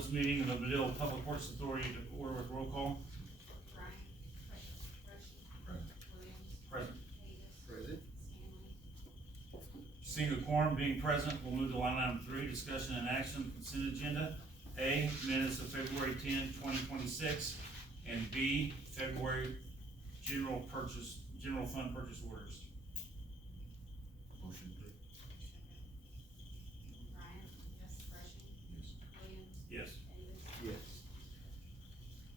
this meeting of the Madill Public Works Authority to order with roll call. Brian. Present. Williams. Present. Davis. Present. Stanley. Seeing a quorum being present, we'll move to line item 3, discussion and action consent agenda. A, minutes of February 10, 2026, and B, February general fund purchase orders. Motion approved. Brian. Yes. Rushing. Yes. Williams. Yes. Davis. Yes.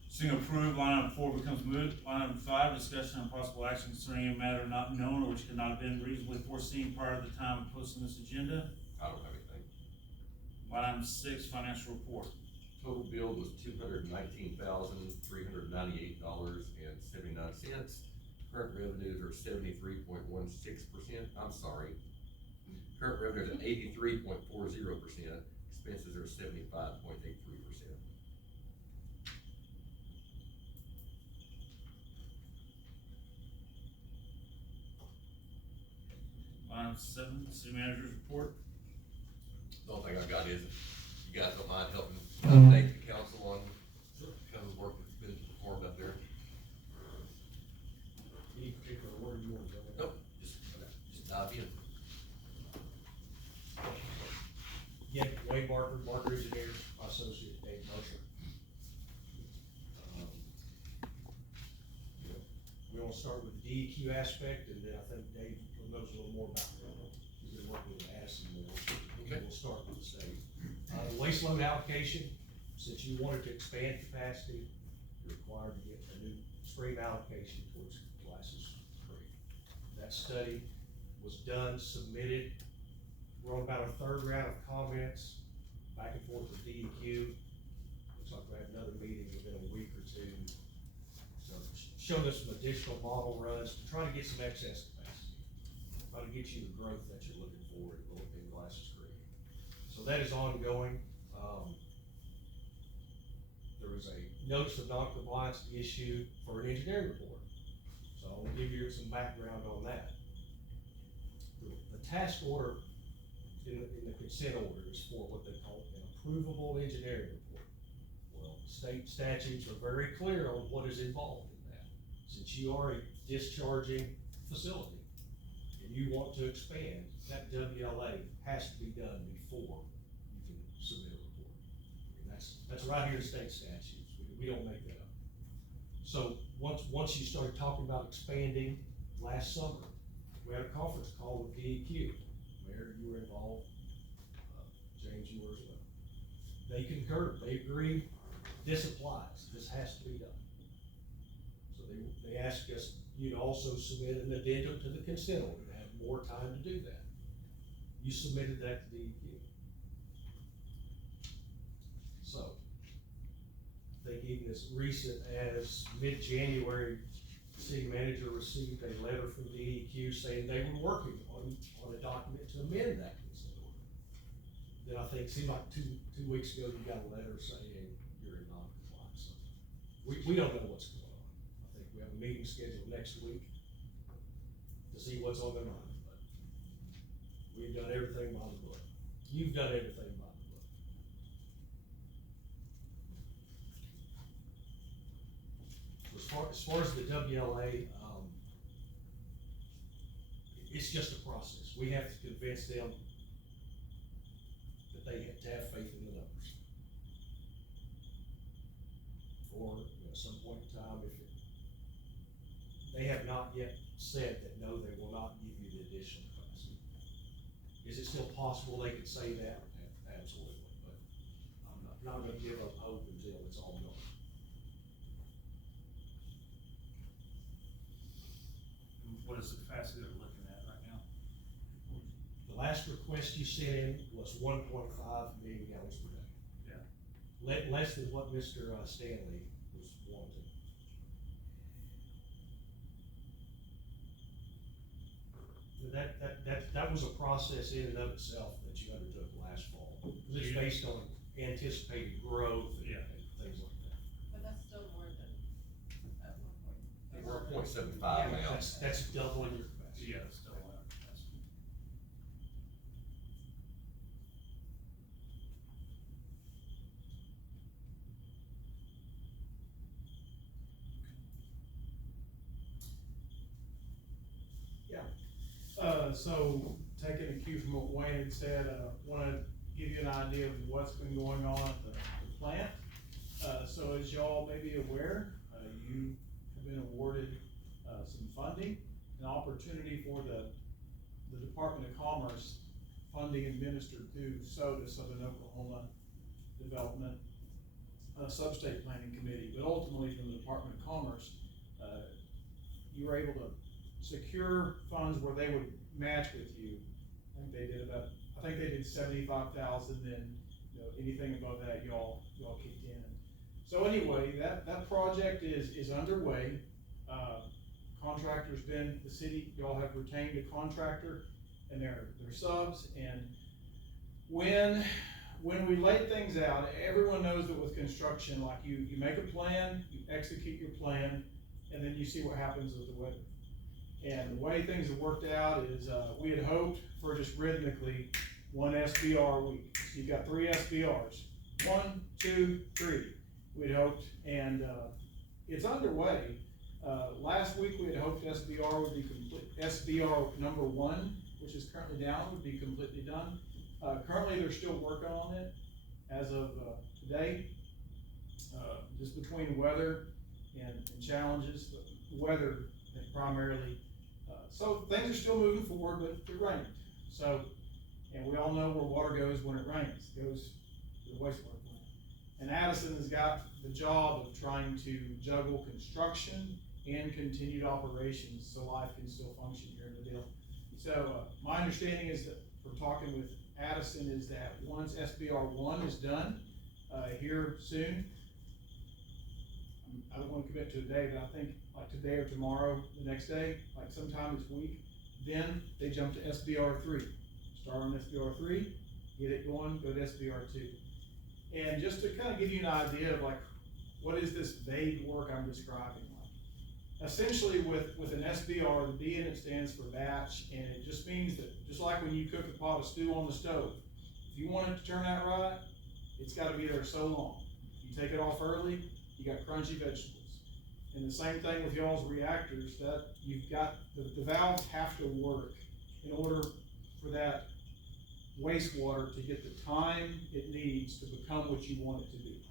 Seeing approved, line item 4 becomes moot. Line item 5, discussion and possible action concerning a matter not known or which could not have been reasonably foreseen prior to the time of posting this agenda. I don't have anything. Line item 6, financial report. Total bill was $219,398.79. Current revenues are 73.16%. I'm sorry. Current revenues are 83.40%. Expenses are 75.83%. Line item 7, city manager's report. The only thing I've got is, you guys don't mind helping update the council on kind of the work that's been performed up there? Any particular order you want to go with? Nope, just dive in. Yeah, Wayne Barker, Barker Engineer, my associate, Dave Mosher. We want to start with the DEQ aspect, and then I think Dave knows a little more about that. He's been working with Addison more. Okay. We'll start with the state. The waste load allocation, since you wanted to expand capacity, you're required to get a new stream allocation towards Glasses Creek. That study was done, submitted. We're on about a third round of comments, back and forth with DEQ. Looks like we have another meeting within a week or two. So showed us some additional model runs to try to get some excess capacity. Try to get you the growth that you're looking for in Glasses Creek. So that is ongoing. There was a notice of non-compliance issued for an engineering report. So I'll give you some background on that. The task order in the consent order is for what they call an approvable engineering report. Well, state statutes are very clear on what is involved in that. Since you are a discharging facility and you want to expand, that WLA has to be done before you can submit a report. And that's right here in state statutes. We don't make that up. So once you started talking about expanding last summer, we had a conference call with DEQ. Mayor, you were involved. James, you were as well. They concurred. They agreed. This applies. This has to be done. So they asked us, you to also submit an addendum to the consent order to have more time to do that. You submitted that to DEQ. So, I think even as recent as mid-January, the city manager received a letter from DEQ saying they were working on a document to amend that consent order. Then I think, seemed like two weeks ago, you got a letter saying you're in non-compliance. So we don't know what's going on. I think we have a meeting scheduled next week to see what's on their mind, but we've done everything by the book. You've done everything by the book. So as far as the WLA, it's just a process. We have to convince them that they have to have faith in the numbers. Or at some point in time, they have not yet said that no, they will not give you the additional capacity. Is it still possible they could say that? Absolutely, but I'm not gonna give up hope until it's all done. What is the capacity they're looking at right now? The last request you sent in was 1.5 million gallons per day. Yeah. Less than what Mr. Stanley was wanting. That was a process in and of itself that you undertook last fall. It's based on anticipated growth and things like that. But that's still more than, at one point. We're at 0.75 Yeah, now. that's doubling your capacity. Yeah, it's still out. So taking a cue from what Wayne had said, wanna give you an idea of what's been going on at the plant. So as y'all may be aware, you have been awarded, some funding, an opportunity for the Department of Commerce funding administered through SOTA, Southern Oklahoma Development, Sub-State Planning Committee, but ultimately from the Department of Commerce, you were able to secure funds where they would match with you. I think they did 75,000, then, you know, anything above that, y'all kicked in. So anyway, that project is underway. Contractor's been, the city, y'all have retained a contractor and their subs, and when we lay things out, everyone knows that with construction, like you make a plan, you execute your plan, and then you see what happens with the weather. And the way things have worked out is, we had hoped for just rhythmically one SBR a week. So you've got 3 SBRs, 1, 2, 3, we'd hoped, and, it's underway. Last week we had hoped SBR would be complete, SBR number 1, which is currently down, would be completely done. Currently they're still working on it as of, today. Just between weather and challenges, the weather primarily. So things are still moving forward, but it rained. So, and we all know where water goes when it rains. It goes to the wastewater plant. And Addison has got the job of trying to juggle construction and continued operations so life can still function here in Madill. So my understanding is that from talking with Addison is that once SBR 1 is done here soon, I don't want to commit to a day, but I think like today or tomorrow, the next day, like sometime this week, then they jump to SBR 3. Start on SBR 3, get it going, go to SBR 2. And just to kind of give you an idea of like, what is this vague work I'm describing like? Essentially with an SBR, the B in it stands for batch, and it just means that, just like when you cook a pot of stew on the stove, if you want it to turn out right, it's gotta be there so long. You take it off early, you got crunchy vegetables. And the same thing with y'all's reactors, that you've got, the valves have to work in order for that wastewater to get the time it needs to become what you want it to be.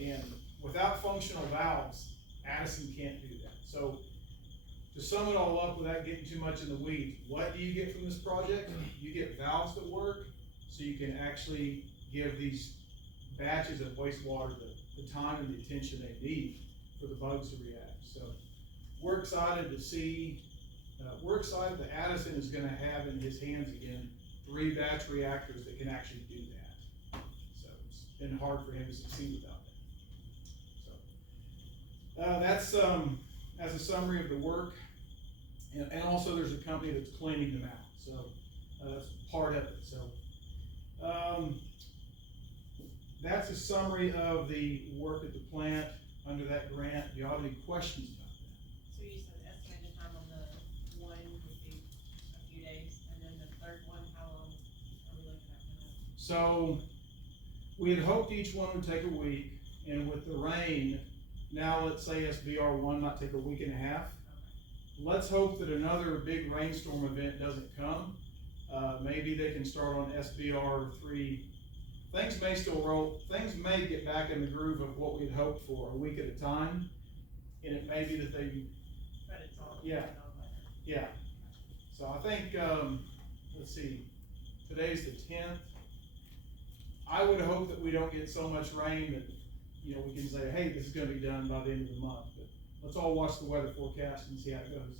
And without functional valves, Addison can't do that. So to sum it all up without getting too much in the weeds, what do you get from this project? You get valves that work, so you can actually give these batches of wastewater the time and the attention they need for the bugs to react. So we're excited to see, we're excited that Addison is gonna have in his hands again 3 batch reactors that can actually do that. So it's been hard for him to succeed without that. So that's as a summary of the work, and also there's a company that's cleaning them out. So that's part of it. So that's a summary of the work at the plant under that grant. Do you have any questions about that? So you said estimated time on the 1 would be a few days, and then the third one, how long are we looking at now? So we had hoped each one would take a week, and with the rain, now let's say SBR 1 might take a week and a half. Let's hope that another big rainstorm event doesn't come. Maybe they can start on SBR 3. Things may still roll, things may get back in the groove of what we'd hoped for a week at a time, and it may be that they, But it's all Yeah. dependent on weather. yeah. So I think, let's see, today's the 10th. I would hope that we don't get so much rain that, you know, we can say, hey, this is gonna be done by the end of the month, but let's all watch the weather forecast and see how it goes.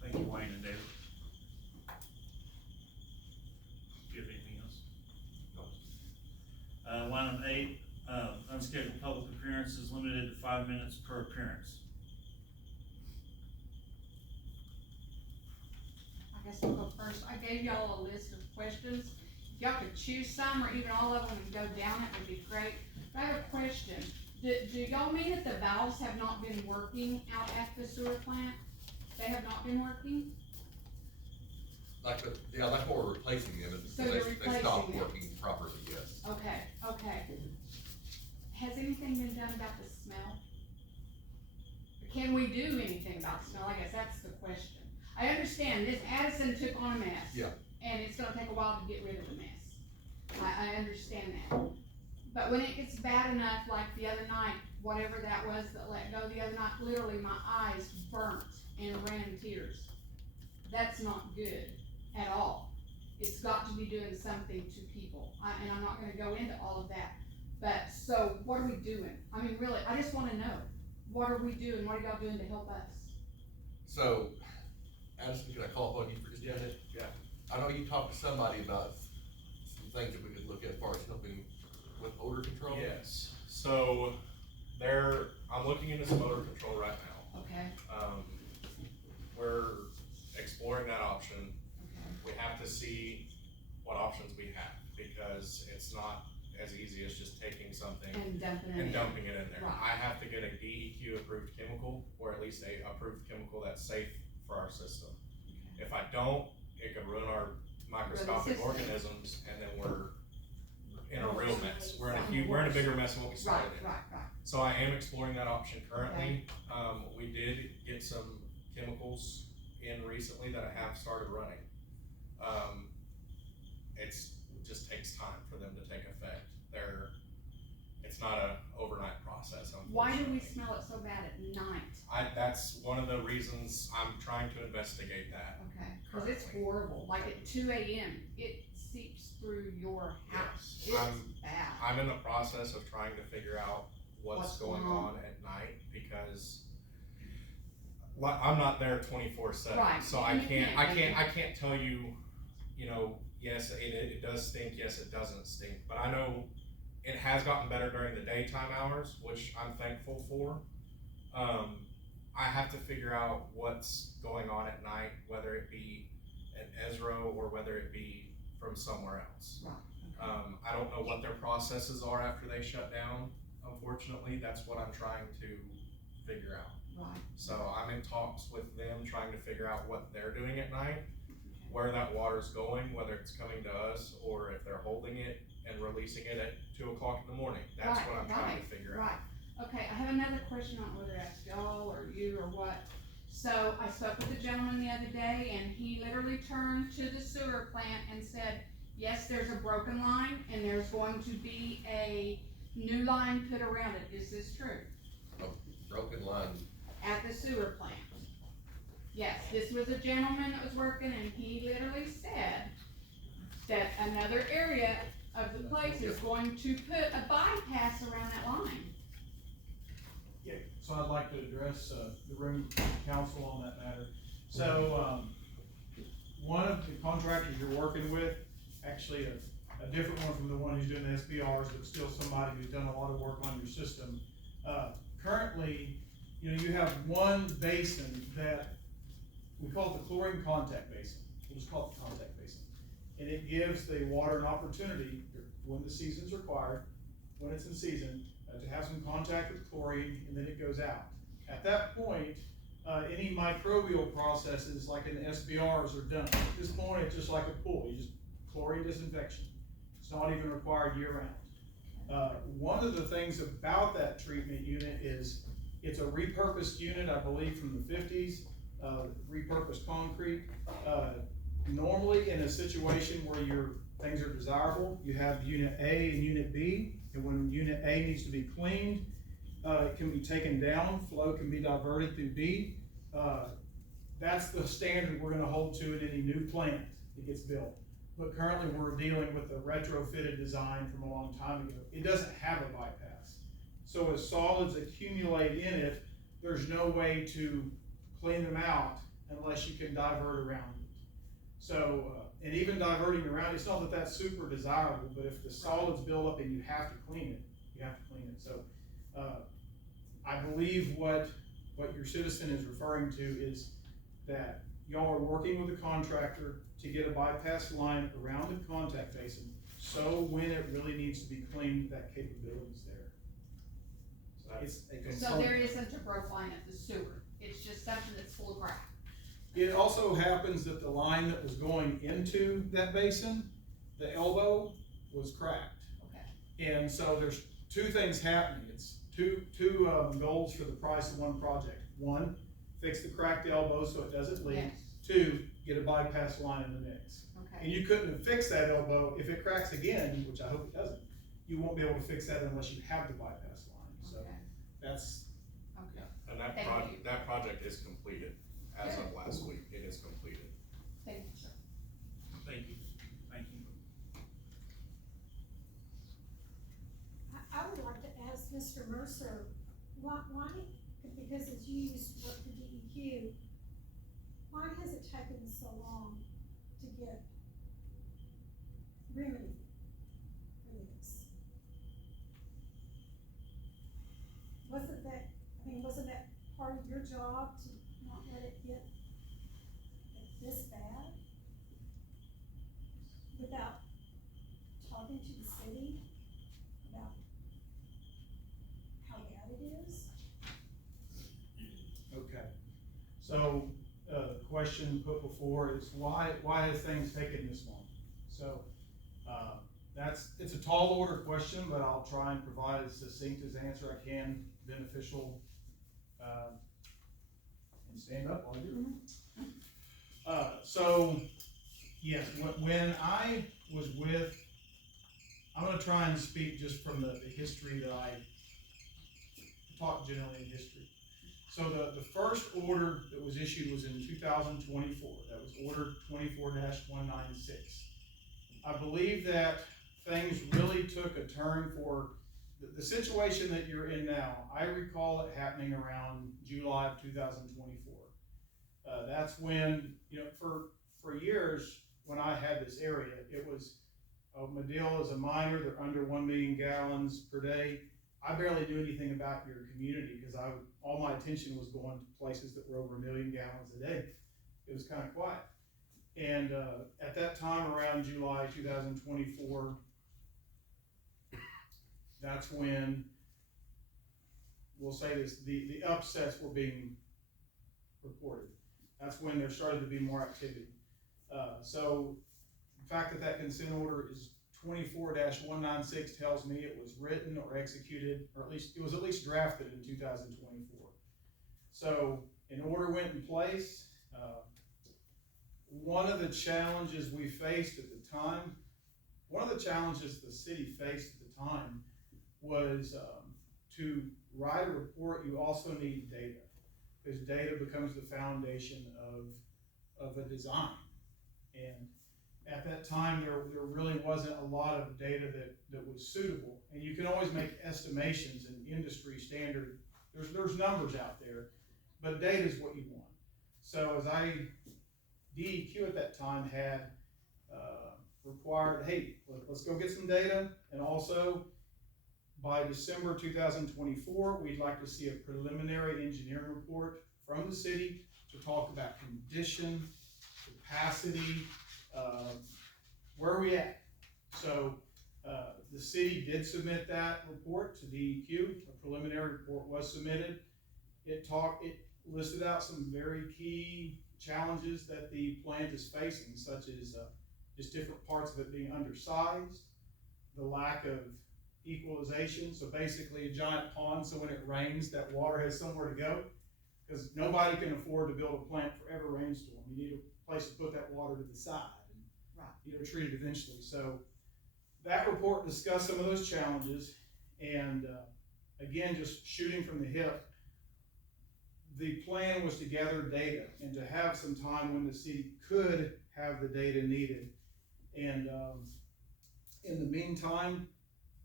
Thank you, Wayne and David. Do you have anything else? No. Line 8, unscheduled public appearances limited to 5 minutes per appearance. I guess I'll go first. I gave y'all a list of questions. If y'all could choose some or even all of them and go down, it would be great. But I have a question. Do y'all mean that the valves have not been working out at the sewer plant? They have not been working? Like, that's what we're replacing them, is So because you're they stopped replacing them. working properly, yes. Okay, okay. Has anything been done about the smell? Can we do anything about the smell? I guess that's the question. I understand this Addison took on a mess. Yeah. And it's gonna take a while to get rid of the mess. I understand that. But when it gets bad enough, like the other night, whatever that was that let go the other night, literally my eyes burnt and ran tears. That's not good at all. It's got to be doing something to people. And I'm not gonna go into all of that. But, so, what are we doing? I mean, really, I just wanna know, what are we doing, what are y'all doing to help us? So, Addison, can I call upon you for just a minute? Yeah. I know you talked to somebody about some things that we could look at as far as helping with odor control. Yes, so I'm looking into some odor control right now. Okay, We're exploring that option. okay. We have to see what options we have, because it's not as easy as just taking something And dumping it in. and dumping it in there. Right. I have to get a DEQ approved chemical, or at least a approved chemical that's safe for our system. Okay. If I don't, it could ruin our microscopic system. organisms, and then we're in a real mess. We're in Something a worse. bigger mess than what we Right, started in. right, right. So I am exploring that option currently. We did get some chemicals in recently that I have started running. It just takes time for them to take effect. It's not a overnight process, Why do we unfortunately. smell it so bad at night? That's one of the reasons I'm trying to investigate that. Okay, cause it's horrible, like at 2 AM, it seeps through your house, Yes, it's bad. I'm in the process of trying to figure out what's What's going going on? on at night, because I'm not there 24/7, Right, so I and you can't can't. tell you, yes, it does stink, yes, it doesn't stink, but I know it has gotten better during the daytime hours, which I'm thankful for. I have to figure out what's going on at night, whether it be at Ezra or whether it be from somewhere else. Right, okay. I don't know what their processes are after they shut down, unfortunately. That's what I'm trying to figure out. Right, So I'm in talks with them, trying to figure out what they're doing at night, where that water's going, whether it's coming to us or if they're holding it and releasing it at 2 o'clock in the morning. That's what I'm trying to figure out. right. Okay, I have another question on whether that's y'all or you or what. So I spoke with a gentleman the other day and he literally turned to the sewer plant and said, yes, there's a broken line and there's going to be a new line put around it. Is this true? Broken line. At the sewer plant. Yes, this was a gentleman that was working and he literally said that another area of the place is going to put a bypass around that line. Yeah, so I'd like to address, the room council on that matter. So, one of the contractors you're working with, actually a different one from the one who's doing the SBRs, but still somebody who's done a lot of work on your system. Currently, you have one basin that, we call it the chlorine contact basin. We'll just call it the contact basin. And it gives the water an opportunity, when the season's required, when it's in season, to have some contact with chlorine, and then it goes out. At that point, any microbial processes like in the SBRs are done. At this point, it's just like a pool, you just chlorine disinfection. It's not even required year round. One of the things about that treatment unit is it's a repurposed unit, I believe from the 50s, repurposed concrete. Normally in a situation where things are desirable, you have unit A and unit B, and when unit A needs to be cleaned, it can be taken down, flow can be diverted through B. That's the standard we're gonna hold to in any new plant that gets built. But currently we're dealing with a retrofitted design from a long time ago. It doesn't have a bypass. So as solids accumulate in it, there's no way to clean them out unless you can divert around it. So, and even diverting around, it's not that that's super desirable, but if the solids build up and you have to clean it, you have to clean it. So, I believe what your citizen is referring to is that y'all are working with a contractor to get a bypass line around the contact basin, so when it really needs to be cleaned, that capability is there. So it's a So there isn't a broke line at the sewer, it's just something that's full of crap. It also happens that the line that was going into that basin, the elbow was cracked. Okay. And so there's two things happening. It's two goals for the price of one project. One, fix the cracked elbow so it doesn't leak. Yes. Two, get a bypass line in the mix. And Okay. you couldn't have fixed that elbow, if it cracks again, which I hope it doesn't, you won't be able to fix that unless you have the bypass line, so Okay. that's, Okay. And that Thank you. that project is completed as of last week, it is completed. Thank you, sir. Thank you, thank you. I would like to ask Mr. Mercer, why, because as you used to work for DEQ, why has it taken so long to get remedy for this? Wasn't that part of your job to not let it get this bad? Without talking to the city about how bad it is? okay. So, the question put before is why has things taken this long? So, it's a tall order question, but I'll try and provide as succinct as answer I can, beneficial, and stand up while I do it. So, yes, when I was I'm gonna try and speak just from the history that I talk generally in history. So the first order that was issued was in 2024. That was order 24-196. I believe that things really took a turn for the situation that you're in now. I recall it happening around July of 2024. That's when, for years, when I had this area, it was, Madill is a minor, they're under 1 million gallons per day. I barely knew anything about your community because all my attention was going to places that were over 1 million gallons a day. It was kind of quiet. And at that time, around July 2024, that's when, we'll say this, the upsets were being reported. That's when there started to be more activity. So the fact that that consent order is 24-196 tells me it was written or executed, or it was at least drafted in 2024. So an order went in place. One of the challenges we faced at the time, one of the challenges the city faced at the time was to write a report, you also need data, because data becomes the foundation of a design. And at that time, there really wasn't a lot of data that was suitable. And you can always make estimations in industry standard. There's numbers out there, but data is what you want. So DEQ at that time had required, hey, let's go get some data. And also, by December 2024, we'd like to see a preliminary engineering report from the city to talk about condition, capacity, where are we at? So the city did submit that report to DEQ. A preliminary report was submitted. It listed out some very key challenges that the plant is facing, such as just different parts of it being undersized, the lack of equalization, so basically a giant pond, so when it rains, that water has somewhere to go, because nobody can afford to build a plant for every rainstorm. You need a place to put that water to the side and treat it eventually. So that report discussed some of those challenges, and again, just shooting from the hip, the plan was to gather data and to have some time when the city could have the data needed, and in the meantime,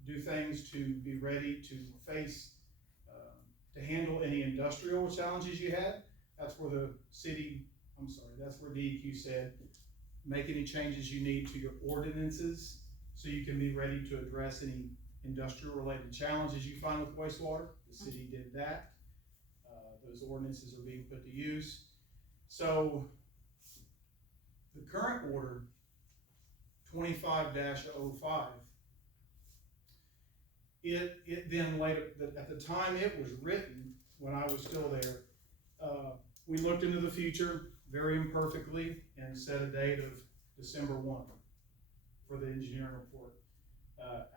do things to be ready to face, to handle any industrial challenges you had. That's where that's where DEQ said, make any changes you need to your ordinances so you can be ready to address any industrial related challenges you find with wastewater. The city did that. Those ordinances are being put to use. So the current order, 25-05, it then later, at the time it was written, when I was still there, we looked into the future. very imperfectly and set a date of December 1 for the engineering report.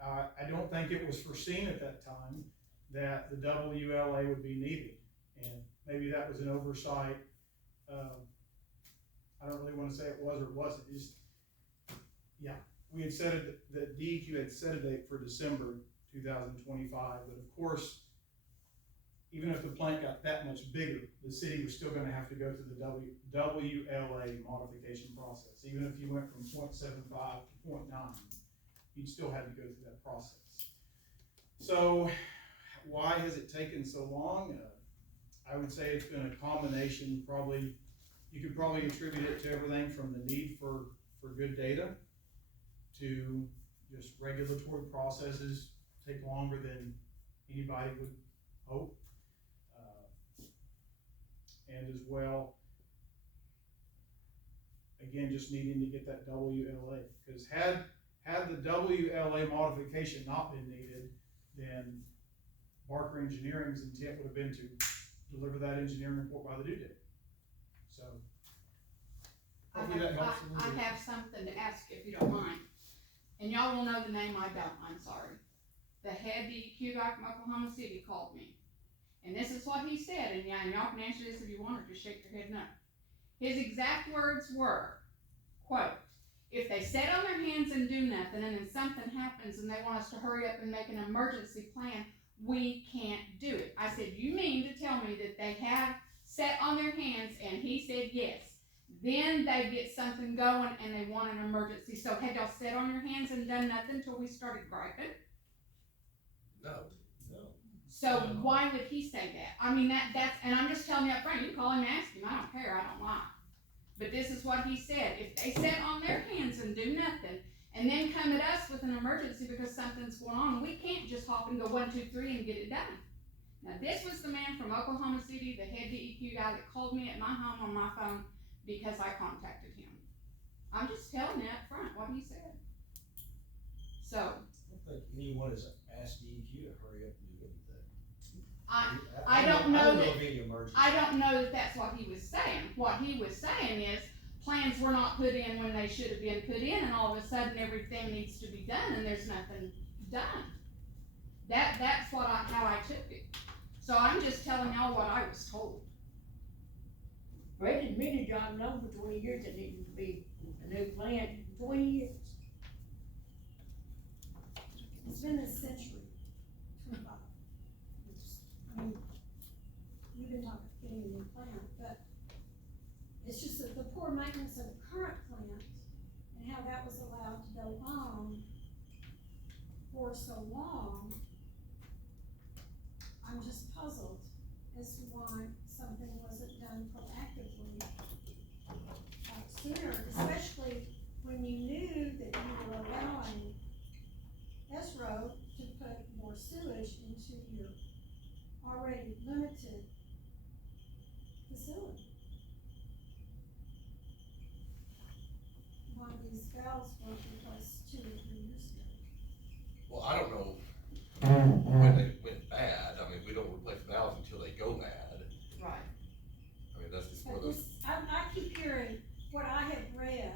I don't think it was foreseen at that time that the WLA would be needed, and maybe that was an oversight. I don't really want to say it was or it wasn't, just, yeah, we had set it, the DEQ had set a date for December 2025, but of course, even if the plant got that much bigger, the city was still gonna have to go through the WLA modification process. Even if you went from 0.75 to 0.9, you'd still have to go through that process. So, why has it taken so long? I would say it's been a combination, probably, you could probably attribute it to everything from the need for good data to just regulatory processes take longer than anybody would hope. And as well, again, just needing to get that WLA, because had the WLA modification not been needed, then Barker Engineering's intent would have been to deliver that engineering report by the due date. So, hopefully that helps a little bit. I have something to ask if you don't mind. And y'all will know the name, I don't, I'm sorry. The head DEQ guy from Oklahoma City called me. And this is what he said, and yeah, and y'all can answer this if you want, or just shake your head no. His exact words were, quote, if they sit on their hands and do nothing, and then something happens and they want us to hurry up and make an emergency plan, we can't do it. I said, you mean to tell me that they have sat on their hands, and he said yes. Then they get something going and they want an emergency. So had y'all sat on your hands and done nothing till we started griping? No. So why would he say that? I mean, that's, and I'm just telling you up front, you can call him and ask him, I don't care, I don't lie. But this is what he said, if they sit on their hands and do nothing, and then come at us with an emergency because something's going on, we can't just hop and go 1, 2, 3 and get it done. Now this was the man from Oklahoma City, the head DEQ guy that called me at my home on my phone because I contacted him. I'm just telling you up front what he said. So. I don't think anyone has asked DEQ to hurry up and do anything. I don't know of that, any emergency. I don't know that that's what he was saying. What he was saying is, plans were not put in when they should have been put in, and all of a sudden everything needs to be done, and there's nothing done. That's what how I took it. So I'm just telling y'all what I was told. Brett admitted John known for 20 years it needed to be a new plant, 20 years. It's been a century. I mean, we've been talking about getting a new plant, but it's just that the poor maintenance of the current plant and how that was allowed to go on for so long. I'm just puzzled as to why something wasn't done proactively sooner, especially when you knew that you were allowing SRO to put more sewage into your already limited facility. One of these valves weren't replaced 2 or 3 years ago. Well, I don't know when they went bad. I mean, we don't replace valves until they go bad. Right. I mean, that's just one But of those. this, I keep hearing what I have read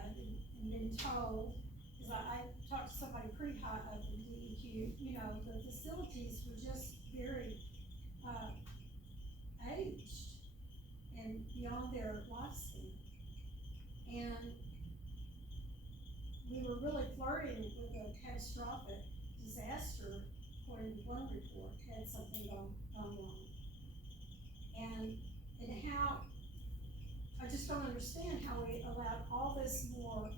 and been told, because I talked to somebody pretty high up in DEQ, you know, the facilities were just very, aged and beyond their lifespan. And we were really flirting with a catastrophic disaster, according to one report, had something gone wrong. And how, I just don't understand how we allowed all this more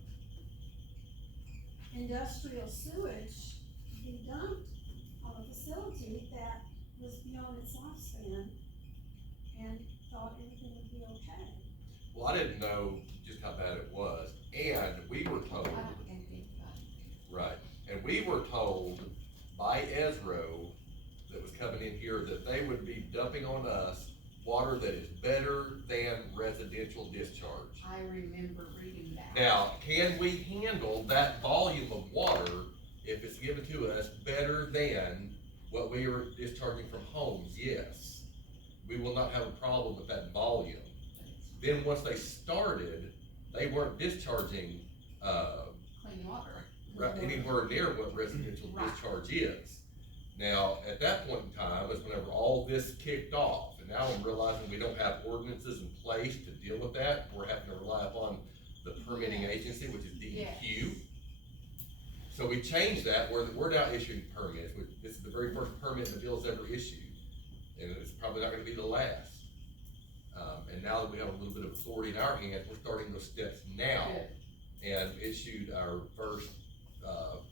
industrial sewage to be dumped on a facility that was beyond its lifespan and thought everything would be okay. Well, I didn't know just how bad it was, and we were told, right, and we were told by Ezro that was coming in here that they would be dumping on us water that is better than residential discharge. I remember reading that. Now, can we handle that volume of water if it's given to us better than what we are discharging from homes? Yes. We will not have a problem with that volume. Then once they started, they weren't discharging, Clean water. anywhere near what residential Right. discharge is. Now, at that point in time is whenever all this kicked off, and now I'm realizing we don't have ordinances in place to deal with that. We're having to rely upon the permitting agency, which is DEQ. Yes. So we changed that, where we're now issuing permits, this is the very first permit Madill's ever issued, and it's probably not gonna be the last. And now that we have a little bit of authority in our hands, we're starting those steps now, Good. and issued our first, how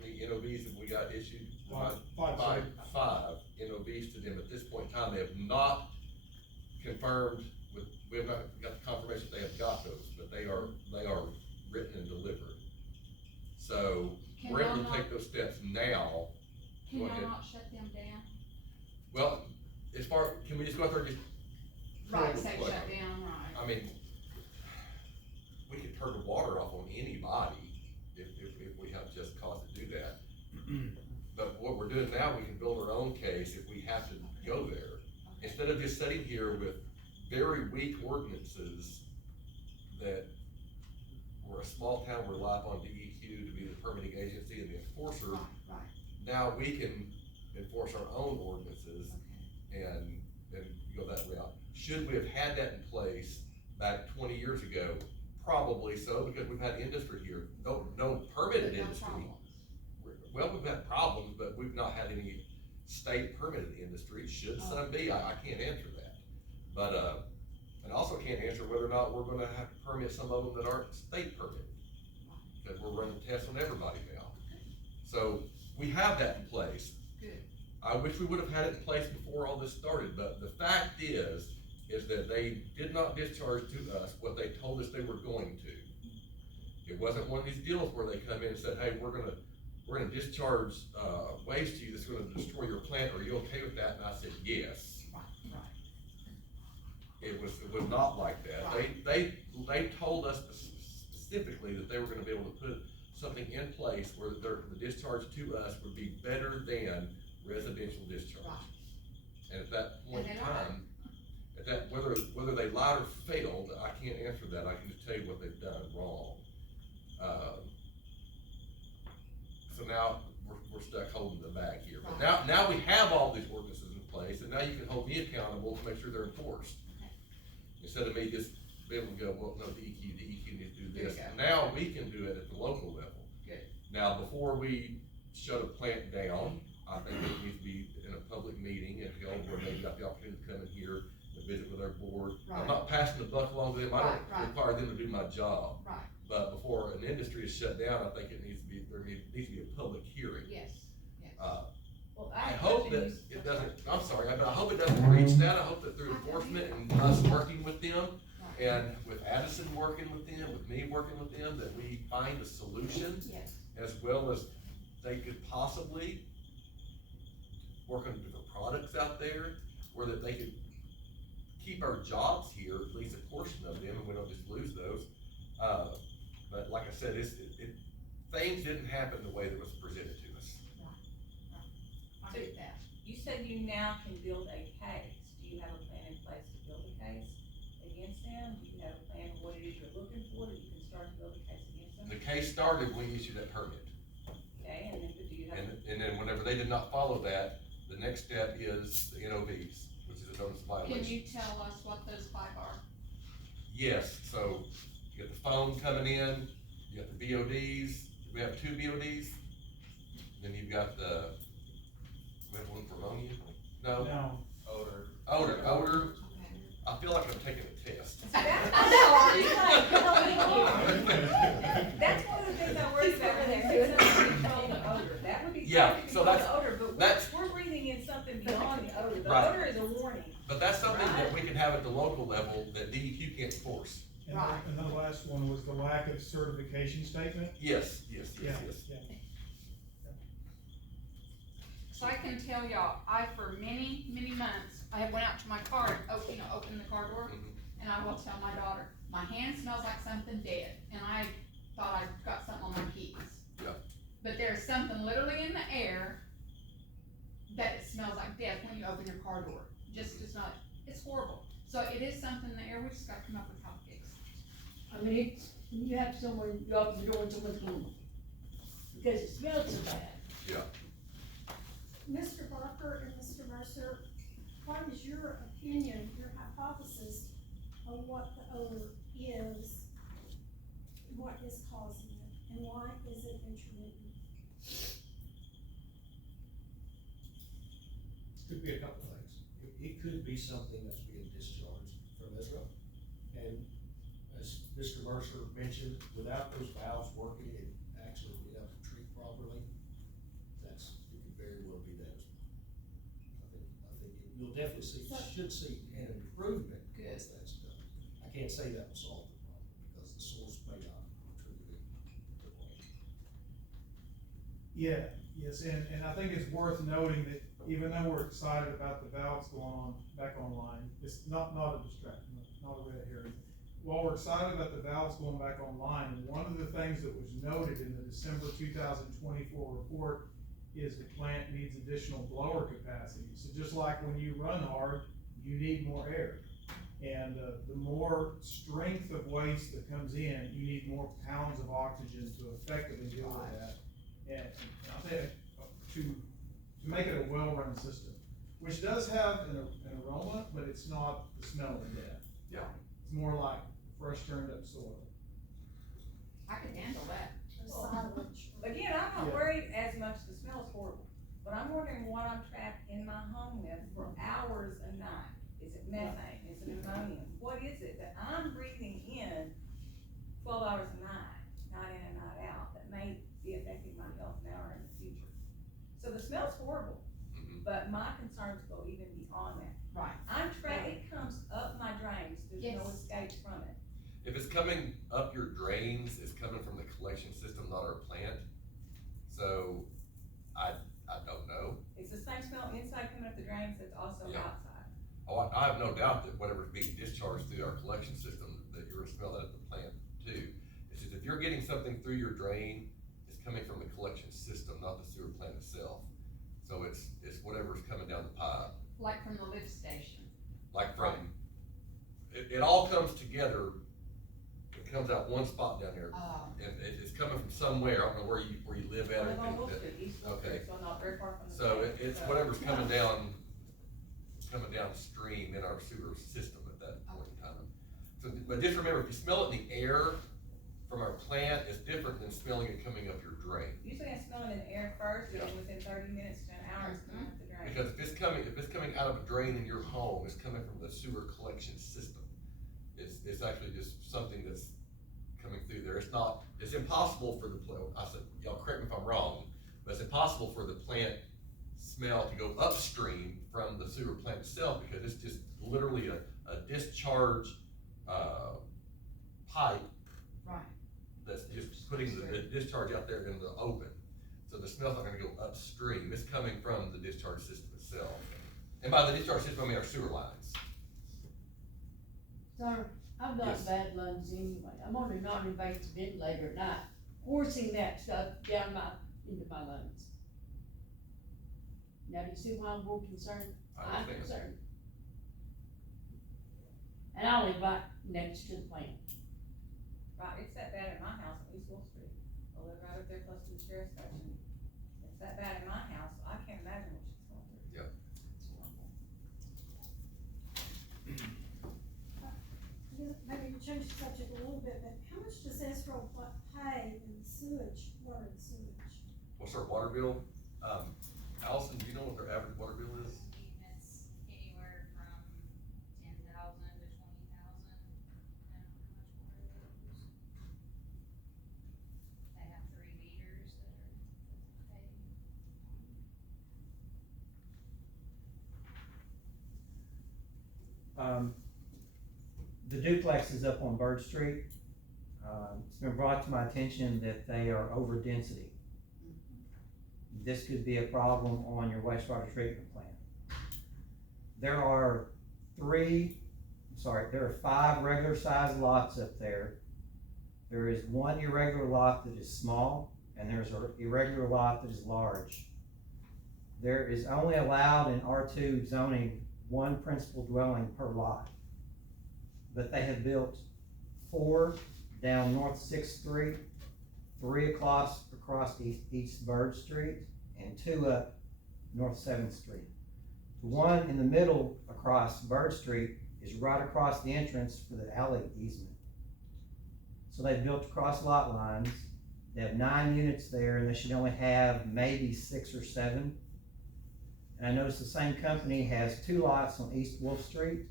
many NOVs have we got issued? Five NOVs to them. At this point in time, they have not confirmed we have not got the confirmation they have got those, but they are written and delivered. So, Can we're able y'all to not- take those steps now. Can Go y'all ahead. not shut them down? Well, can we just go out there and just? Right, pull the say plug? shut down, right. I mean, we could turn the water off on anybody if we have just cause to do that. But what we're doing now, we can build our own case if we have to go there. Instead of just sitting here with very weak ordinances that we're a small town, we rely upon DEQ to be the permitting agency and the enforcer. Right, right, Now we can enforce our own ordinances okay. and go that route. Should we have had that in place back 20 years ago? Probably so, because we've had industry here, no permitted But no industry. problems. Well, we've had problems, but we've not had any state permitted industry. Should some be, I can't answer that. But, and also can't answer whether or not we're gonna have to permit some of them that aren't state permitted. Because we're running tests on everybody now. So, we have that in place. Good. I wish we would have had it in place before all this started, but the fact is that they did not discharge to us what they told us they were going to. It wasn't one of these deals where they come in and said, hey, we're gonna discharge, waste to you that's gonna destroy your plant, are you okay with that? And I said, yes. Right, right. It was not like that. Right. They told us specifically that they were gonna be able to put something in place where the discharge to us would be better than residential discharge. Right. And at that point in And they time, whether they lied or failed, I can't answer that, I can just tell you what they've done wrong. So now, we're stuck holding the bag here, but now we have all these ordinances in place, and now you can hold me accountable to make sure they're enforced. Instead of me just being able to go, well, no, DEQ needs to do this, There you go. now we can do it at the local level. Good. Now, before we shut a plant down, I think it needs to be in a public meeting and held where they've got the opportunity to come in here and visit with our board. I'm Right. not passing the buck along to them, I don't Right. require them to do my job. Right, But before an industry is shut down, I think there needs to be a public hearing. yes, yes. Well, I hope that it doesn't, I'm sorry, but I hope it doesn't reach that, I hope that through enforcement and us working with them, Right. and with Addison working with them, with me working with them, that we find a solution, Yes, as well as they could possibly work on different products out there, where that they could keep our jobs here, at least a portion of them, and we don't just lose those. But like I said, things didn't happen the way that was presented to us. I get that. You said you now can build a case. Do you have a plan in place to build a case against them? Do you have a plan of what it is you're looking for, that you can start to build a case against them? The case started when we issued that permit, Okay, and then, do you have? and then whenever they did not follow that, the next step is the NOVs, which is a notice of violation. Can you tell us what those 5 are? Yes, so you got the phone coming in, you got the BODs, we have 2 BODs, then you've got we have one for ammonia? No, Now, Odor. odor, Okay. I feel like I'm taking a test. I know, I'm just like, that's one of the things I worry about when they say something control the odor. That would be Yeah, something to so control that's- the odor, but that's- we're breathing in something beyond the odor. The Right. odor is a warning. But that's something that we can have at the local level that DEQ can't enforce. Right. and the last one was the lack of certification statement. Yes. Yeah, yeah. So I can tell y'all, for many, many months, I went out to my car, opened the car door, Mhm. and I will tell my daughter, my hand smells like something dead, and I thought I got something on my keys. Yeah. But there's something literally in the air that it smells like death when you open your car door. It's horrible. So So it is something there, we just gotta come up with how to fix it. I mean, it's, you have someone, you open the door and someone's home, because it smells so bad. Mr. Barker and Mr. Mercer, what is your opinion, your hypothesis of what the odor is? What is causing it, and why is it intermittent? Could be a couple things. It could be something that's being discharged from this road. And as Mr. Mercer mentioned, without those valves working, it actually would have to treat properly. It could very well be that as well. I think you'll definitely should see an improvement once that's done. I can't say that will solve the problem, because the source may not truly be the point. Yeah, yes, and I think it's worth noting that even though we're excited about the valves going on, back online, it's not a distraction, not a red herring. While we're excited about the valves going back online, one of the things that was noted in the December 2024 report is the plant needs additional blower capacity. So just like when you run hard, you need more air. And the more strength of waste that comes in, you need more pounds of oxygen to effectively deal with that. And I'll say, to make it a well-run system, which does have an aroma, but it's not the smell of death. Yeah. It's more like fresh turned up soil. I can handle that. The silage. Again, I'm not Yeah. worried as much, the smell is horrible, but I'm wondering what I'm trapped in my home with for hours a night. Is it methane, is it ammonia, what is it that I'm breathing in 12 hours a night in and night out, that may be affecting my health now or in the future? So the smell's horrible, but my concerns go even beyond that. Right. It comes up my drains, there's no Yes. escape from it. If it's coming up your drains, it's coming from the collection system, not our plant. So, I don't know. It's the same smell inside coming up the drains that's also Yeah. outside. Oh, I have no doubt that whatever's being discharged through our collection system, that you're gonna smell that at the plant too. It's just if you're getting something through your drain, it's coming from the collection system, not the sewer plant itself. So it's whatever's coming down the pipe, Like from the lift station. like from, it all comes together. It comes out one spot down there, and it's coming from somewhere. I don't know where you live at. I live on Wolf Street, East Wolf Okay. Street, so not very far from the. So plant. it's whatever's coming downstream in our sewer system at that point in time. So, but just remember, if you smell it in the air from our plant, it's different than smelling it coming up your drain. Usually I smell it in the air first, and Yeah. then within 30 minutes to an hour, it's coming up the drain. Because if it's coming out of a drain in your home, it's coming from the sewer collection system. It's actually just something that's coming through there. It's impossible for the plant, I said, y'all correct me if I'm wrong, but it's impossible for the plant smell to go upstream from the sewer plant itself, because it's just literally a discharge, pipe. Right. That's just putting the discharge out there in the open. So the smell's not gonna go upstream, it's coming from the discharge system itself. And by the discharge system, I mean our sewer lines. Sir, I've got Yes. bad lungs anyway, I'm on a non-invasive ventilator at night, forcing that stuff down into my lungs. Now, do you see why I'm more concerned? I I'm understand. concerned. And I live right next to the plant. Right, it's that bad at my house on East Wolf Street. I live right up there close to the sheriff's station. It's that bad at my house, I can't imagine what she's going through. Yeah. Maybe to change the subject a little bit, but how much does Esro pay in sewage, water and sewage? What's our water bill? Allison, do you know what their average water bill is? It's anywhere from 10,000 to 20,000, depending on how much water they use. They have 3 meters that are paid. The duplex is up on Bird Street. It's been brought to my attention that they are over density. This could be a problem on your wastewater treatment plant. There are 5 regular sized lots up there. There is one irregular lot that is small, and there's an irregular lot that is large. There is only allowed in R2 zoning 1 principal dwelling per lot. but they have built 4 down North Sixth Street, 3 across East Bird Street, and 2 up North Seventh Street. The one in the middle across Bird Street is right across the entrance for the alley easement. So they built across lot lines. They have 9 units there, and they should only have maybe 6 or 7. And I noticed the same company has 2 lots on East Wolf Street,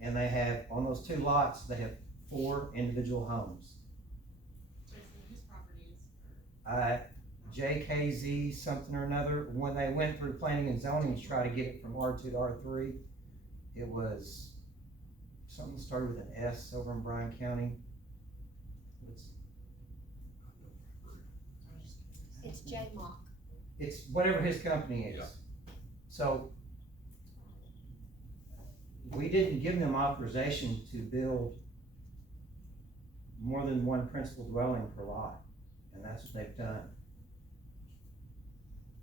and they have, on those 2 lots, they have 4 individual homes. Jason, whose property is, JKZ something or another, when they went through planning and zoning to try to get it from R2 to R3, it was, something started with an S over in Bryan County. It's J-Mock. It's whatever his company is. Yeah. So, we didn't give them authorization to build more than 1 principal dwelling per lot, and that's what they've done.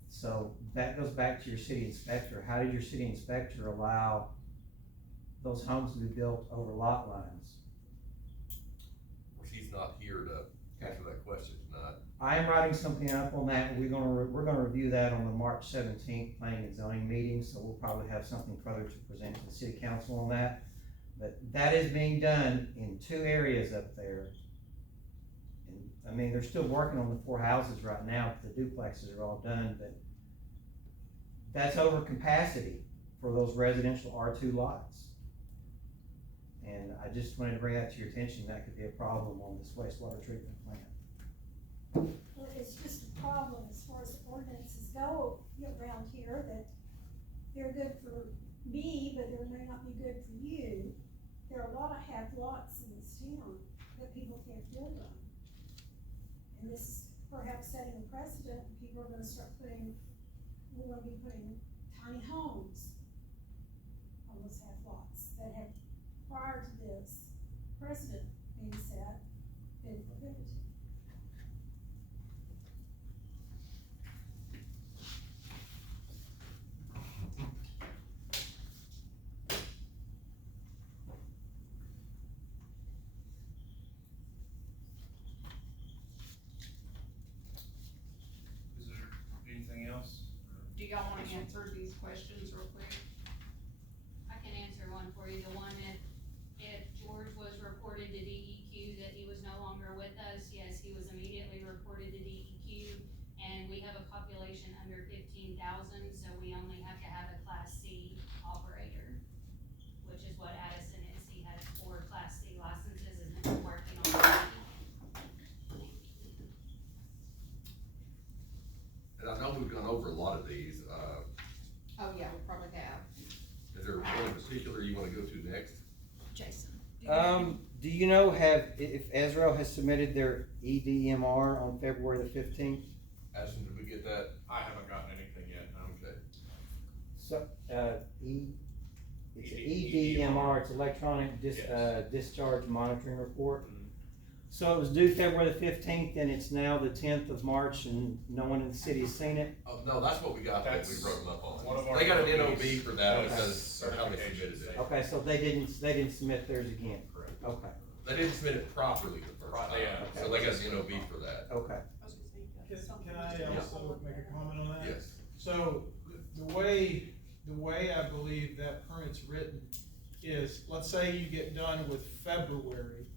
So, that goes back to your city inspector. How did your city inspector allow those homes to be built over lot lines? Of course, he's not here to answer that question tonight. I am writing something up on that. We're gonna review that on the March 17th planning and zoning meeting, so we'll probably have something further to present to the city council on that. But that is being done in 2 areas up there. And, I mean, they're still working on the 4 houses right now, but the duplexes are all done, but that's over capacity for those residential R2 lots. And I just wanted to bring that to your attention. That could be a problem on this wastewater treatment plant. Well, it's just a problem as far as the ordinances go around here, that they're good for me, but they may not be good for you. There are a lot of half lots in this town that people can't build on. And this is perhaps setting a precedent, and people are gonna start we're gonna be putting tiny homes on those half lots that have, prior to this precedent being set, been prohibited. Is there anything else? Do y'all wanna answer these questions real quick? I can answer one for you, the one if George was reported to DEQ that he was no longer with us, yes, he was immediately reported to DEQ. And we have a population under 15,000, so we only have to have a Class C operator, which is what Addison is. He has 4 Class C licenses and we're working on that. And I know we've gone over a lot of these, Oh, yeah, we probably have. is there one in particular you wanna go to next? Jason. Do you know if Ezra has submitted their EDMR on February the 15th? Ashton, did we get that? I haven't gotten anything yet, no. Okay. So, it's EDMR, it's electronic Yes. discharge monitoring report. Mhm. So it was due February the 15th, and it's now the 10th of March, and no one in the city has seen it. Oh, no, that's what we got, that we That's wrote them up on. one of our They got an NOBs. NOB for that Okay. because of how they submitted it. Okay, so they didn't submit theirs again. Correct. Okay, They didn't submit it properly the first time, Yeah. so they got an NOB for that. okay. I was gonna say, you've got something. Can I also make a comment on that? Yes. So, the way I believe that permit's written is, let's say you get done with February,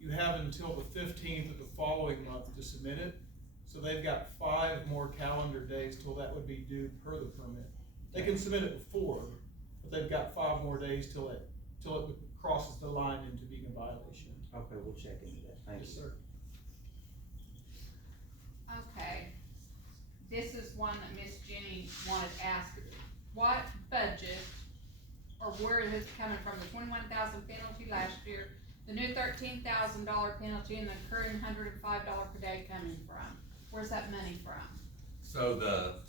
you have until the 15th of the following month to submit it. So they've got 5 more calendar days till that would be due per the permit. They can submit it before, but they've got 5 more days till it crosses the line into being a violation. Okay, we'll check into that, thank you. Yes, sir. Okay, this is one that Miss Jenny wanted to ask, what budget, or where is it coming from, the 21,000 penalty last year, the new $13,000 penalty, and the current $105 per day coming from? Where's that money from? So the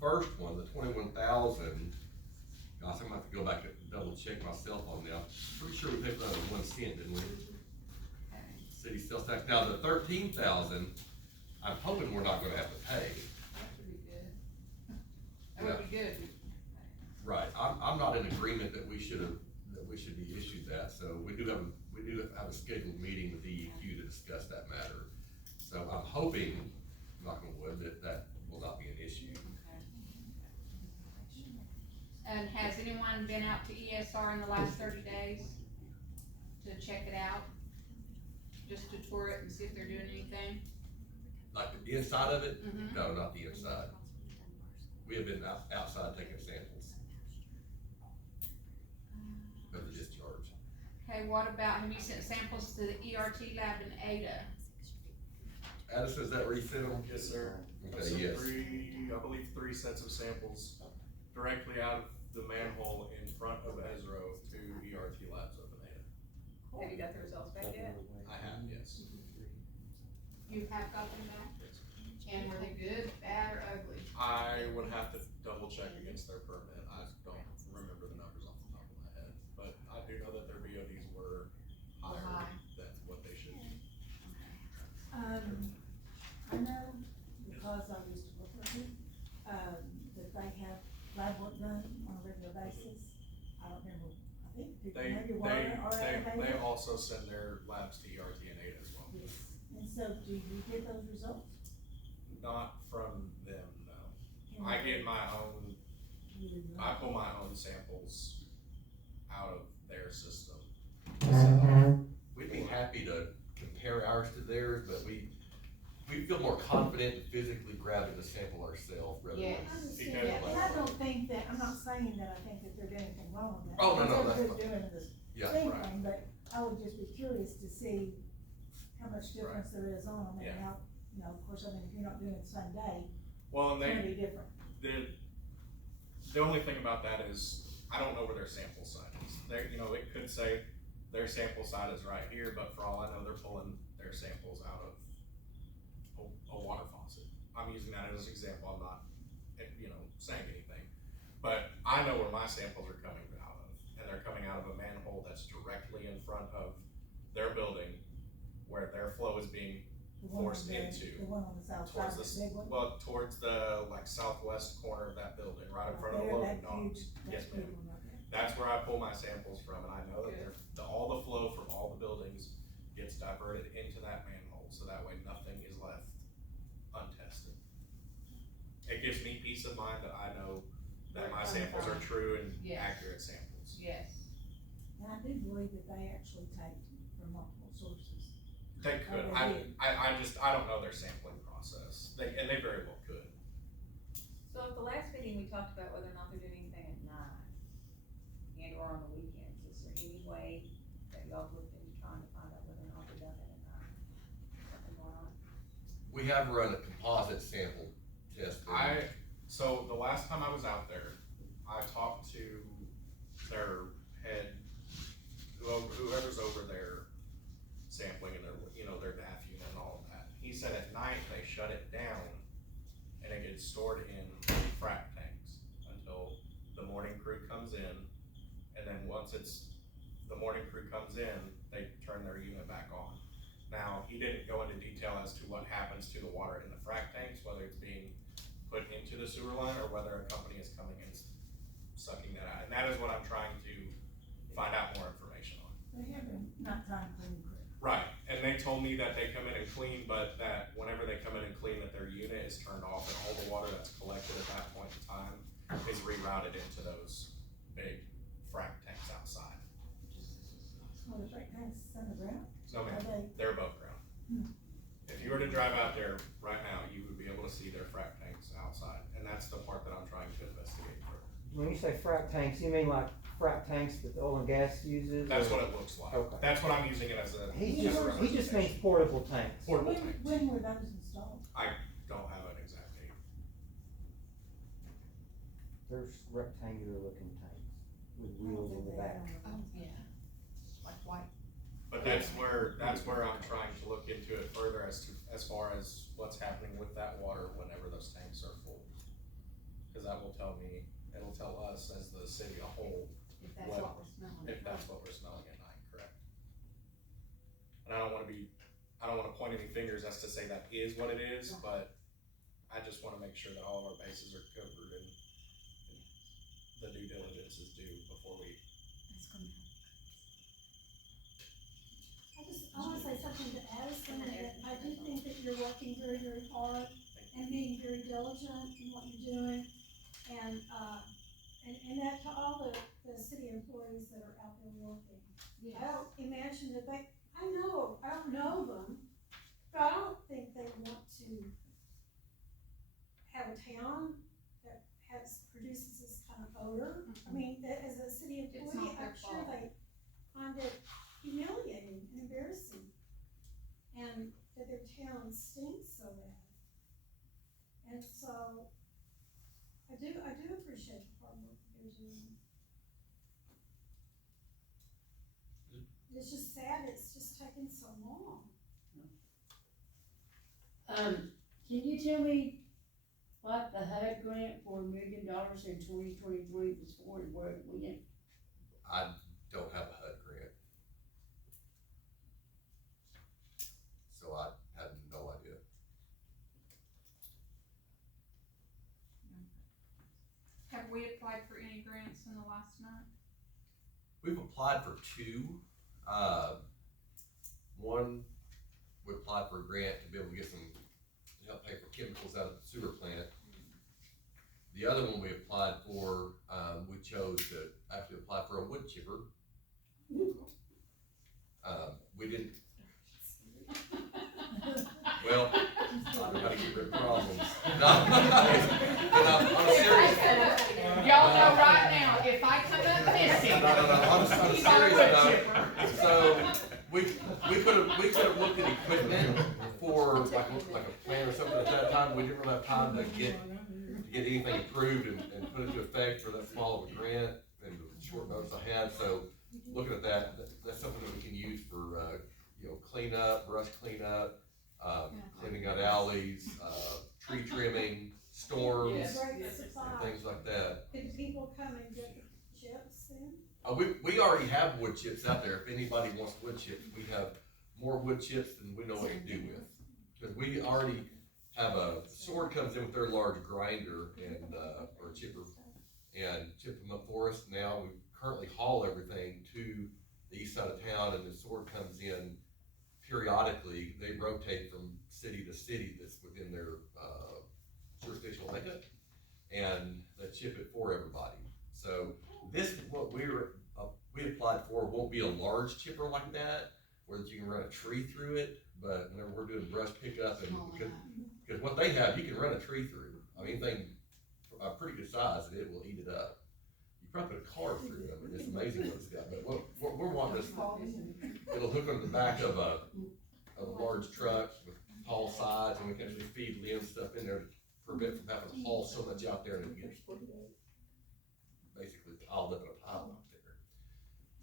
first one, the 21,000, gosh, I'm gonna have to go back and double check myself on that. Pretty sure we paid for that at 1 cent, didn't we? Okay. City sales tax. Now, the 13,000, I'm hoping we're not gonna have to pay. That would be good. That would be good. Right, I'm not in agreement that we we should be issued that, so we do have a scheduled meeting with DEQ to discuss that matter. So I'm hoping, knock on wood, that will not be an issue. And has anyone been out to ESR in the last 30 days to check it out? Just to tour it and see if they're doing anything? Like the inside of it? Mhm. No, not the inside. We have been outside taking samples of the discharge. Okay, what about, have you sent samples to the ERT lab in Ada? Addison, is that where you sent them? Yes, sir. Okay, So yes. I believe three sets of samples directly out of the manhole in front of Ezro to ERT labs up in Ada. Have you got the results back yet? I have, yes. You have got them back? And were they good, bad, or ugly? I would have to double check against their permit. I don't remember the numbers off the top of my head, but I do know that their VODs were higher high. than what they should be. I know, because I used to work with them, that they have lab work done on a regular basis. I don't remember, I think, maybe water or They elevator. also send their labs to ERT and Ada as well. Yes, and so do you get those results? Not from them, no. Can I you- get my own, you do I not? pull my own samples out of their system. We'd be happy to compare ours to theirs, but we feel more confident in physically grabbing the sample ourselves rather Yes. than. I understand Because- that, and I don't think that, I'm not saying that I think that they're doing anything wrong with that. Oh, no, no, Because that's they're doing this Yeah, thing right. thing, but I would just be curious to see how much difference there is on them, and Yeah. how, you know, of course, I mean, if you're not doing it the same day, Well, and it's gonna they, be different. the only thing about that is, I don't know where their sample site is. They, you know, it could say their sample site is right here, but for all I know, they're pulling their samples out of a water faucet. I'm using that as an example, I'm not, you know, saying anything. But I know where my samples are coming out of, and they're coming out of a manhole that's directly in front of their building, where their flow is being The one on forced the- into. The one on the south towards side, the, the big one. well, towards the, like, southwest corner of that building, right in front of the There, loading that docks. huge, Yes, that big ma'am. one right there. That's where I pull my samples from, and I know that all the flow from all the buildings gets diverted into that manhole, so that way nothing is left untested. It gives me peace of mind that I know that my samples are true and Yes. accurate samples. Yes. And I do believe that they actually take from multiple sources. They could, Oh, I they don't know their sampling process, and they very well could. So at the last meeting, we talked about whether or not they're doing anything at night and or on the weekends. Is there any way that y'all looked into trying to find out whether or not they're doing it at night? Something going on? We have run a composite sample test. So the last time I was out there, I talked to their head, whoever's over there sampling and their, you know, their DAF unit and all of that. He said at night they shut it down and it gets stored in frac tanks until the morning crew comes in. And then once the morning crew comes in, they turn their unit back on. Now, he didn't go into detail as to what happens to the water in the frac tanks, whether it's being put into the sewer line or whether a company is coming and sucking that out. And that is what I'm trying to find out more information on. They have a nighttime cleaning crew. Right, and they told me that they come in and clean, but that whenever they come in and clean, that their unit is turned off and all the water that's collected at that point in time is rerouted into those big frac tanks outside. So the frac tanks underground, No are ma'am, they? they're above ground. If you were to drive out there right now, you would be able to see their frac tanks outside, and that's the part that I'm trying to investigate further. When you say frac tanks, you mean like frac tanks that the oil and gas uses? That's or- what it looks like. Okay. That's what I'm using it as a. He as a just, he just means representation. portable tanks. Portable When, tanks. when were those installed? I don't have an exact date. There's rectangular looking tanks with wheels on the back. Yeah. Like white. But that's where I'm trying to look into it further as far as what's happening with that water whenever those tanks are full. Cause that will tell me, it'll tell us as the city a whole, If that's What- what we're smelling. if that's what we're smelling at night, correct? And I don't wanna point any fingers as to say that is what it is, but I just wanna make sure that all of our bases are covered and the due diligence is due before we. That's gonna I wanna say something to Addison, that I do think that you're working very, very hard and being very diligent in what you're doing. And that to all the city employees that are out there working. I don't imagine that I don't know them, but I don't think they want to have a town that produces this kind of odor. I mean, that as a city It's employee, not their I'm sure fault. they find it humiliating and embarrassing. And that their town stinks so bad. And so, I do appreciate the hard work that you're doing. It's just sad, it's just taking so long. Can you tell me what the HUD grant for $1 million in 2023 was for and where it went? I don't have a HUD grant. So I have no idea. Have we applied for any grants in the last month? We've applied for two. One, we applied for a grant to be able to get some, to help pay for chemicals out of the sewer plant. The other one we applied for, we chose to actually apply for a wood chipper. We didn't. Well, I don't know how to get rid of problems. No, but I'm serious. Y'all know right now, if I come up missing. I'm serious though. So, we could have looked at equipment for like a plan or something at that time. We didn't really have time to get anything approved and put it to effect for that small of a grant and the short notice I had. So, looking at that, that's something that we can use for, cleanup, brush cleanup, cleaning out alleys, tree trimming, storms, Great and supply. things like that. Could people come and get the chips then? We already have wood chips out there. If anybody wants wood chips, we have more wood chips than we know what to do with. Cause we already have Sword comes in with their large grinder and, or chipper and chip them up for us. Now we currently haul everything to the east side of town, and the Sword comes in periodically. They rotate from city to city that's within their, jurisdictional limit, and they chip it for everybody. So this, what we applied for won't be a large chipper like that, where you can run a tree through it, but whenever we're doing brush pickup and, because what they have, you can run a tree through. I mean, anything a pretty good size, and it will eat it up. You probably put a car through it. I mean, it's amazing what it's got, but we're wanting this, it'll hook on the back of a large truck with tall sides, and we can actually feed limbs stuff in there to prevent from having to haul so much out there and get basically piled up in a pile out there.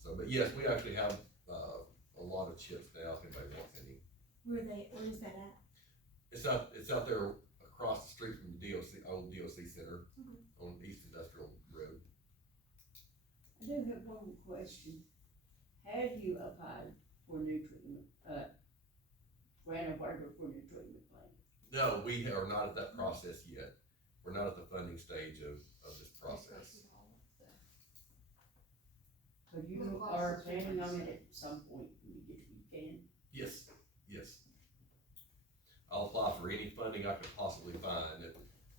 So, but yes, we actually have, a lot of chips now, if anybody wants any. Where is that at? It's out there across the street from the DOC, old DOC Center on East Industrial Road. I do have one more question. Have you applied for new treatment, grant award for new treatment plant? No, we are not at that process yet. We're not at the funding stage of this process. But you are planning on it at some point when you can? Yes, yes. I'll apply for any funding I could possibly find,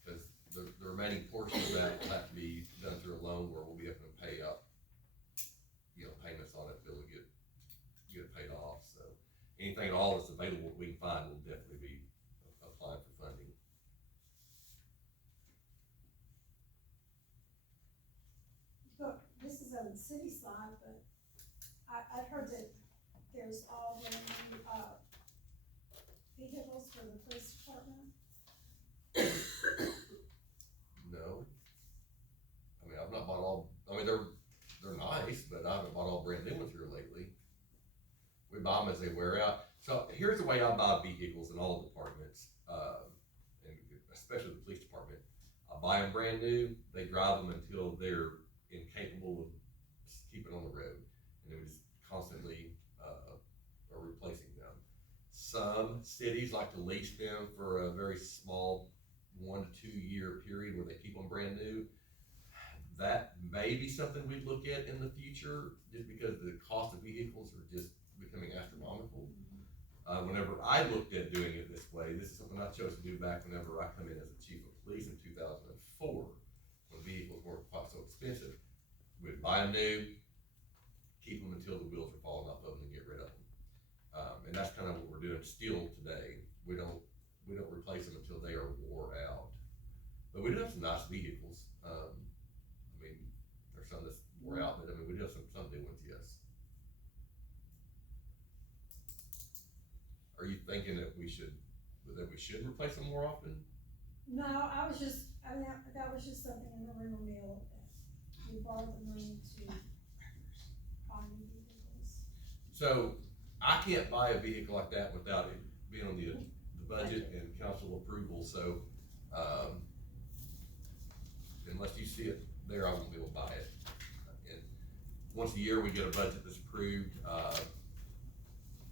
because the remaining portion of that will have to be done through a loan where we'll be able to pay up, payments on it, to be able to get it paid off. So anything at all that's available we can find will definitely be applying for funding. Look, this is on the city side, but I've heard that there's all the new, vehicles for the police department. No. I mean, I've not bought all, I mean, they're nice, but I haven't bought all brand new ones here lately. We buy them as they wear out. So here's the way I buy vehicles in all departments, and especially the police department. I buy them brand new, they drive them until they're incapable of keeping on the road. And we just constantly, are replacing them. Some cities like to lease them for a very small 1 to 2 year period where they keep them brand new. That may be something we'd look at in the future, just because the cost of vehicles are just becoming astronomical. Whenever I looked at doing it this way, this is something I chose to do back whenever I come in as the chief of police in 2004, when vehicles weren't quite so expensive. We'd buy them new, keep them until the wheels are falling off of them and get rid of them. And that's kind of what we're doing still today. We don't replace them until they are wore out. But we do have some nice vehicles. I mean, there's some that's wore out, but I mean, we do have some new ones, yes. Are you thinking that we should replace them more often? No, I mean, that was just something in the rumor mill, that we borrowed the money to buy new vehicles. So I can't buy a vehicle like that without it being on the budget and council approval, so, unless you see it there, I won't be able to buy it. And once a year, we get a budget that's approved.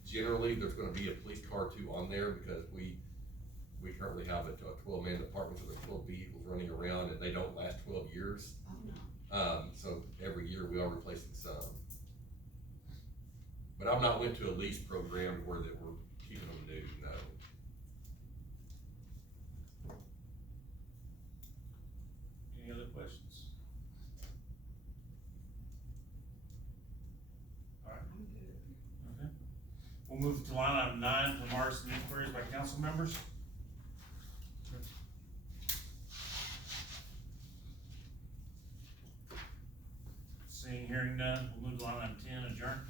Generally, there's gonna be a police car or two on there, because we currently have a 12-man department, so there's 12 vehicles running around, and they don't last 12 years. So every year, we are replacing some. But I've not went to a lease program where that we're keeping them new, no. Any other questions? All right. Okay. We'll move to line item 9, remarks and inquiries by council members. Seeing, hearing none, we'll move to line item 10, adjourn.